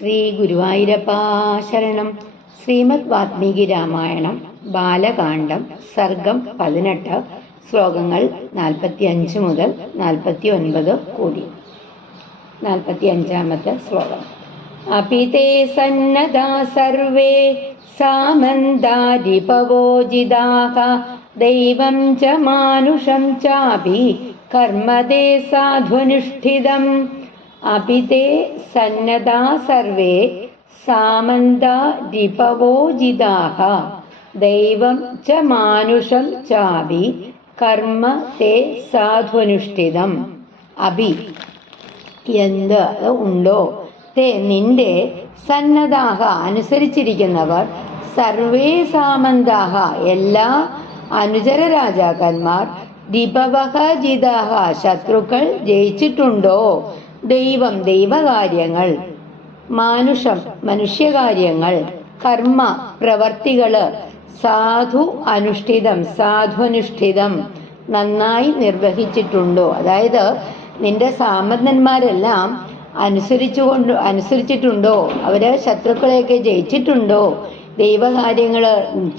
ശ്രീ ഗുരുവായൂരപ്പാ ശരണം. ശ്രീമദ് വാത്മീകി രാമായണം ബാലകാണ്ഡം സർഗം 18 ശ്ലോകങ്ങൾ 45 മുതൽ 49 കൂടി. 45-ാമത്തെ ശ്ലോകം. അപിതേ സന്നദാ സർവേ സാമന്താരിപവോജിതാഃ ദൈവം ച മാനുഷം ചാപി കർമ്മതേ സാധ്വനുഷ്ഠിതം. അപിതേ സന്നദാ സർവേ സാമന്താരിപവോജിതാഃ ദൈവം ച മാനുഷം ചാപി കർമ്മ തേ സാധ്വനുഷ്ഠിതം. അഭി എന്ത് ഉണ്ടോ, തേ നിന്റെ, സന്നദ്ധാഹ അനുസരിച്ചിരിക്കുന്നവർ, സർവേ സാമന്താഹ എല്ലാ അനുചര രാജാക്കന്മാർ, ദിപവഹ ജിതാഹ ശത്രുക്കൾ ജയിച്ചിട്ടുണ്ടോ, ദൈവം ദൈവകാര്യങ്ങൾ, മാനുഷം മനുഷ്യകാര്യങ്ങൾ, കർമ്മ പ്രവർത്തികള്, സാധു അനുഷ്ഠിതം സാധ്വനുഷ്ഠിതം നന്നായി നിർവഹിച്ചിട്ടുണ്ടോ. അതായത് നിന്റെ സാമന്തന്മാരെല്ലാം അനുസരിച്ചിട്ടുണ്ടോ, അവര് ശത്രുക്കളെയൊക്കെ ജയിച്ചിട്ടുണ്ടോ, ദൈവകാര്യങ്ങൾ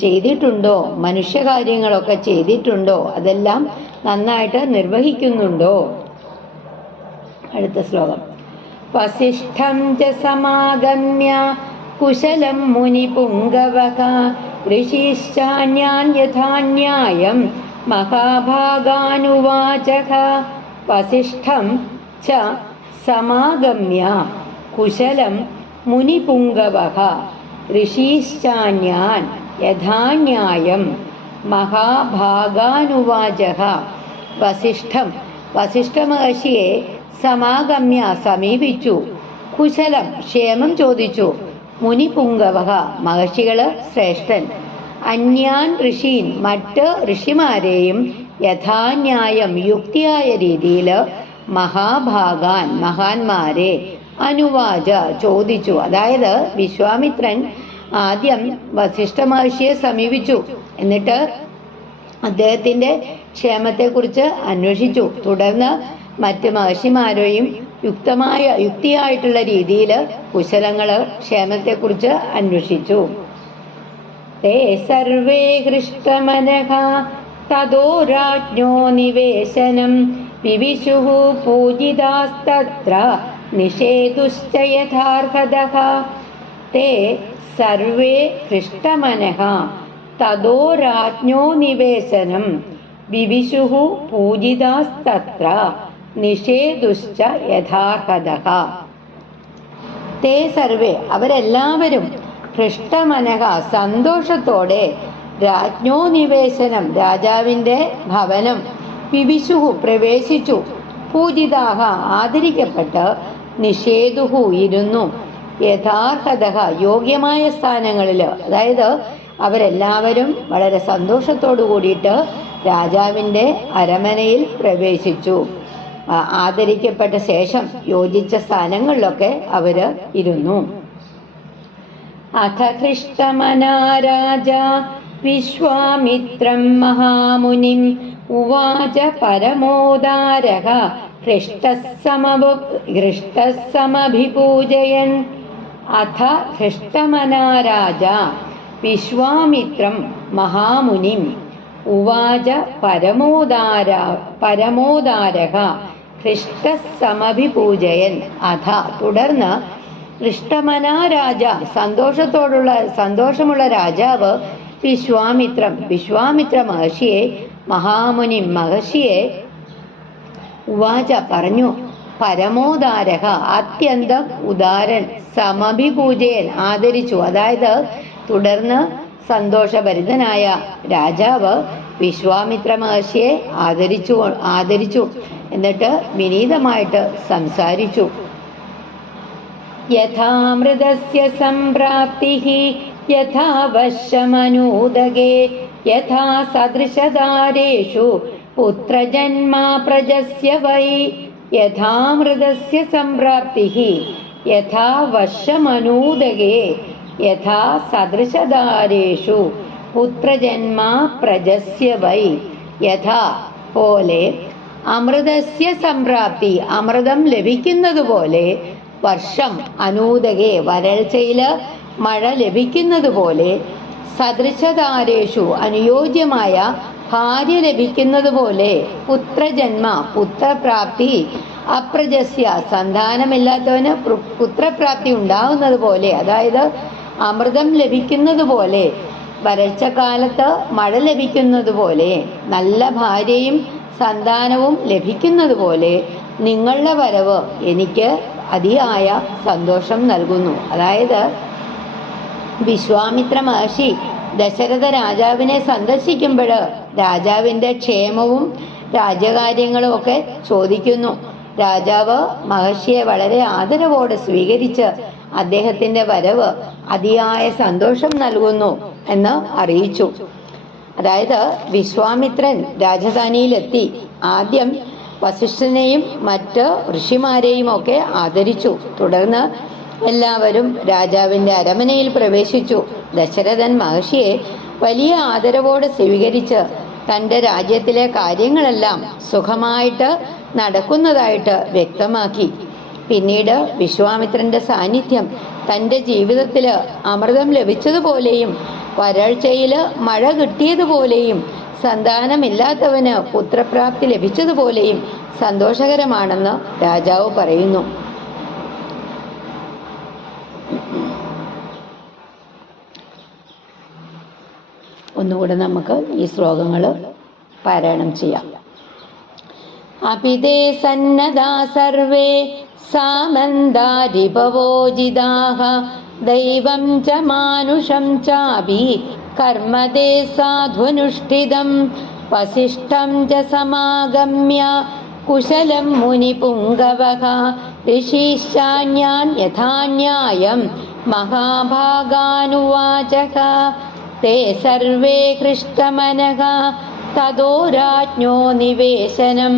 ചെയ്തിട്ടുണ്ടോ, മനുഷ്യകാര്യങ്ങളൊക്കെ ചെയ്തിട്ടുണ്ടോ, അതെല്ലാം നന്നായിട്ട് നിർവഹിക്കുന്നുണ്ടോ. അടുത്ത ശ്ലോകം. വസിഷ്ഠം ച സമാഗമ്യ കുശലം മുനിപുംഗവഃ ഋഷിശ്ചാന്യാൻ യഥാന്യായം മഹാഭാഗാനുവാചഃ. വസിഷ്ഠം ച സമാഗമ്യ കുശലം മുനിപുംഗവഃ ഋഷിശ്ചാന്യാൻ യഥാന്യായം മഹാഭാഗാനുവാചഃ. വസിഷ്ഠ മഹർഷിയെ സമാഗമ്യ സമീപിച്ചു, കുശലം ക്ഷേമം ചോദിച്ചു, മുനിപുംഗവഃ മഹർഷികള് ശ്രേഷ്ഠൻ, അന്യാൻ ഋഷീൻ മറ്റ് ഋഷിമാരെയും യഥാന്യായം യുക്തിയായ രീതിയിൽ മഹാഭാഗാൻ മഹാന്മാരെ അനുവാച ചോദിച്ചു. അതായത് വിശ്വാമിത്രൻ ആദ്യം വസിഷ്ഠ മഹർഷിയെ സമീപിച്ചു, എന്നിട്ട് അദ്ദേഹത്തിന്റെ ക്ഷേമത്തെക്കുറിച്ച് അന്വേഷിച്ചു. തുടർന്ന് മറ്റ് മഹർഷിമാരെയും യുക്തിയായിട്ടുള്ള രീതിയിൽ കുശലങ്ങള് ക്ഷേമത്തെക്കുറിച്ച് അന്വേഷിച്ചു. തേ സർവേ ഹൃഷ്ടമനഃ തതോ രാജ്ഞോ നിവേശനം വിവിശുഃ പൂജിതാസ്തത്ര നിഷേതുശ്ച യഥാർഹതഃ. തേ സർവേ ഹൃഷ്ടമനഃ തതോ രാജ്ഞോ നിവേശനം വിവിശുഃ പൂജിതാസ്തത്ര നിഷേതുശ്ച യഥാർഹതഃ. തേ സർവേ അവരെല്ലാവരും ഹൃഷ്ടമനഃ സന്തോഷത്തോടെ രാജ്ഞോ നിവേശനം രാജാവിന്റെ ഭവനം വിവിശുഹു പ്രവേശിച്ചു, പൂജിതാഹ ആദരിക്കപ്പെട്ട്, നിഷേധുഹു ഇരുന്നു, യഥാർഹതഃ യോഗ്യമായ സ്ഥാനങ്ങളിൽ. അതായത് അവരെല്ലാവരും വളരെ സന്തോഷത്തോടു കൂടിയിട്ട് രാജാവിന്റെ അരമനയിൽ പ്രവേശിച്ചു. ആദരിക്കപ്പെട്ട ശേഷം യോജിച്ച സ്ഥാനങ്ങളിലൊക്കെ അവര് ഇരുന്നു. അഥ ഹൃഷ്ടമനാ രാജാ വിശ്വാമിത്രം മഹാമുനിം ഉവാച പരമോദാരഃ ഹൃഷ്ടസ്സമഭിപൂജയൻ. അഥ ഹൃഷ്ടമനാ രാജാ വിശ്വാമിത്രം മഹാമുനിം ഉവാച പരമോദാരഃ ഹൃഷ്ടസ്സമഭിപൂജയൻ. അഥ തുടർന്ന് ഹൃഷ്ടമനാ രാജ സന്തോഷമുള്ള രാജാവ് വിശ്വാമിത്ര മഹർഷിയെ മഹാമുനി മഹർഷിയെ ഉവാച പറഞ്ഞു, പരമോദാരഃ അത്യന്തം ഉദാരൻ, സമഭിപൂജയൻ ആദരിച്ചു. അതായത് തുടർന്ന് സന്തോഷഭരിതനായ രാജാവ് വിശ്വാമിത്ര മഹർഷിയെ ആദരിച്ചു. എന്നിട്ട് വിനീതമായിട്ട് സംസാരിച്ചു. യഥാമൃതസ്യ സംപ്രാപ്തിഃ യഥാ വശമനൂദഗേ യഥാ സദൃശധാരേഷു പുത്രജന്മാ പ്രജസ്യ വൈ. യഥാമൃതസ്യ സംപ്രാപ്തിഃ യഥാ വശമനൂദഗേ യഥാ സദൃശധാരേഷു പുത്രജന്മാ പ്രജസ്യ വൈ. യഥാ പോലെ അമൃതസ്യ സംപ്രാപ്തി അമൃതം ലഭിക്കുന്നതുപോലെ വർഷം അനൂദകെ വരൾച്ചയില് മഴ ലഭിക്കുന്നത് പോലെ സദൃശതാരേഷു അനുയോജ്യമായ ഭാര്യ ലഭിക്കുന്നത് പോലെ പുത്രജന്മ പുത്രപ്രാപ്തി അപ്രജസ്യ സന്താനമില്ലാത്തവന് പുത്രപ്രാപ്തി ഉണ്ടാവുന്നത് പോലെ, അതായത് അമൃതം ലഭിക്കുന്നത് പോലെ, വരൾച്ചക്കാലത്ത് മഴ ലഭിക്കുന്നത് പോലെ, നല്ല ഭാര്യയും സന്താനവും ലഭിക്കുന്നത് പോലെ നിങ്ങളുടെ വരവ് എനിക്ക് അതിയായ സന്തോഷം നൽകുന്നു. അതായത് വിശ്വാമിത്ര മഹർഷി ദശരഥ രാജാവിനെ സന്ദർശിക്കുമ്പോൾ രാജാവിൻ്റെ ക്ഷേമവും രാജ്യകാര്യങ്ങളും ഒക്കെ ചോദിക്കുന്നു. രാജാവ് മഹർഷിയെ വളരെ ആദരവോടെ സ്വീകരിച്ച് അദ്ദേഹത്തിൻ്റെ വരവ് അതിയായ സന്തോഷം നൽകുന്നു എന്ന് അറിയിച്ചു. അതായത് വിശ്വാമിത്രൻ രാജധാനിയിലെത്തി ആദ്യം വസിഷ്ഠനെയും മറ്റ് ഋഷിമാരെയും ഒക്കെ ആദരിച്ചു. തുടർന്ന് എല്ലാവരും രാജാവിൻ്റെ അരമനയിൽ പ്രവേശിച്ചു. ദശരഥൻ മഹർഷിയെ വലിയ ആദരവോടെ സ്വീകരിച്ച് തൻ്റെ രാജ്യത്തിലെ കാര്യങ്ങളെല്ലാം സുഖമായിട്ട് നടക്കുന്നതായിട്ട് വ്യക്തമാക്കി. പിന്നീട് വിശ്വാമിത്രൻ്റെ സാന്നിധ്യം തൻ്റെ ജീവിതത്തിൽ അമൃതം ലഭിച്ചതുപോലെയും വരൾച്ചയിൽ മഴ കിട്ടിയതുപോലെയും സന്താനമില്ലാത്തവന് പുത്രപ്രാപ്തി ലഭിച്ചതുപോലെയും സന്തോഷകരമാണെന്ന് രാജാവ് പറയുന്നു. ഒന്നുകൂടെ നമുക്ക് ഈ ശ്ലോകങ്ങൾ പാരായണം ചെയ്യാം. അപിതേ സന്നദാ സർവേ സാമന്താരിഭവോജിതാഃ ദൈവം ച മാനുഷം ചാപി കർമ്മദേ സാധ്വനുഷ്ഠിതം വസിഷ്ഠം ച സമാഗമ്യ കുശലം മുനിപുംഗവഃ ഋഷീശ്ചാന്യാൻ യഥാന്യായം മഹാഭാഗാനുവാചക തേ സർവേ ഹൃഷ്ടമനഃ തതോ രാജ്ഞോ നിവേശനം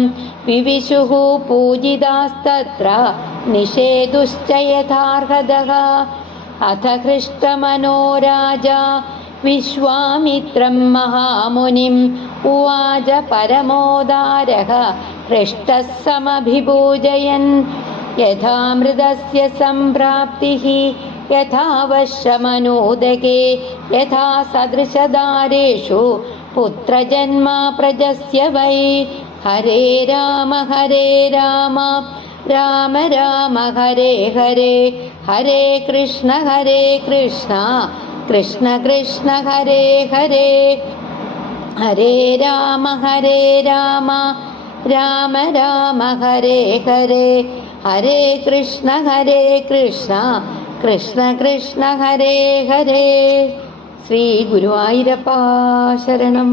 വിവിശുഃ പൂജിതാസ്തത്ര നിഷേധുശ്ച യഥാർഹതഃ അഥ ഹൃഷ്ടമനോ രാജാ വിശ്വാമിത്രം മഹാമുനിം ഉവാച പരമോദാരഃ ഹൃഷ്ടഃ സമഭിപൂജയൻ യഥാമൃതസ്യ സംപ്രാപ്തിഃ യഥാ വശ്യമനൂദകേ യഥാ സദൃശദാരേഷു പുത്രജന്മ പ്രജസ്യ വൈ. ഹരേ രാമ രാമ രാമ ഹരേ ഹരേ, ഹരേ കൃഷ്ണ കൃഷ്ണ കൃഷ്ണ ഹരേ ഹരേ. ഹരേ രാമ രാമ രാമ ഹരേ ഹരേ, ഹരേ കൃഷ്ണ കൃഷ്ണ കൃഷ്ണ ഹരേ ഹരേ. ശ്രീ ഗുരുവായൂരപ്പ ശരണം.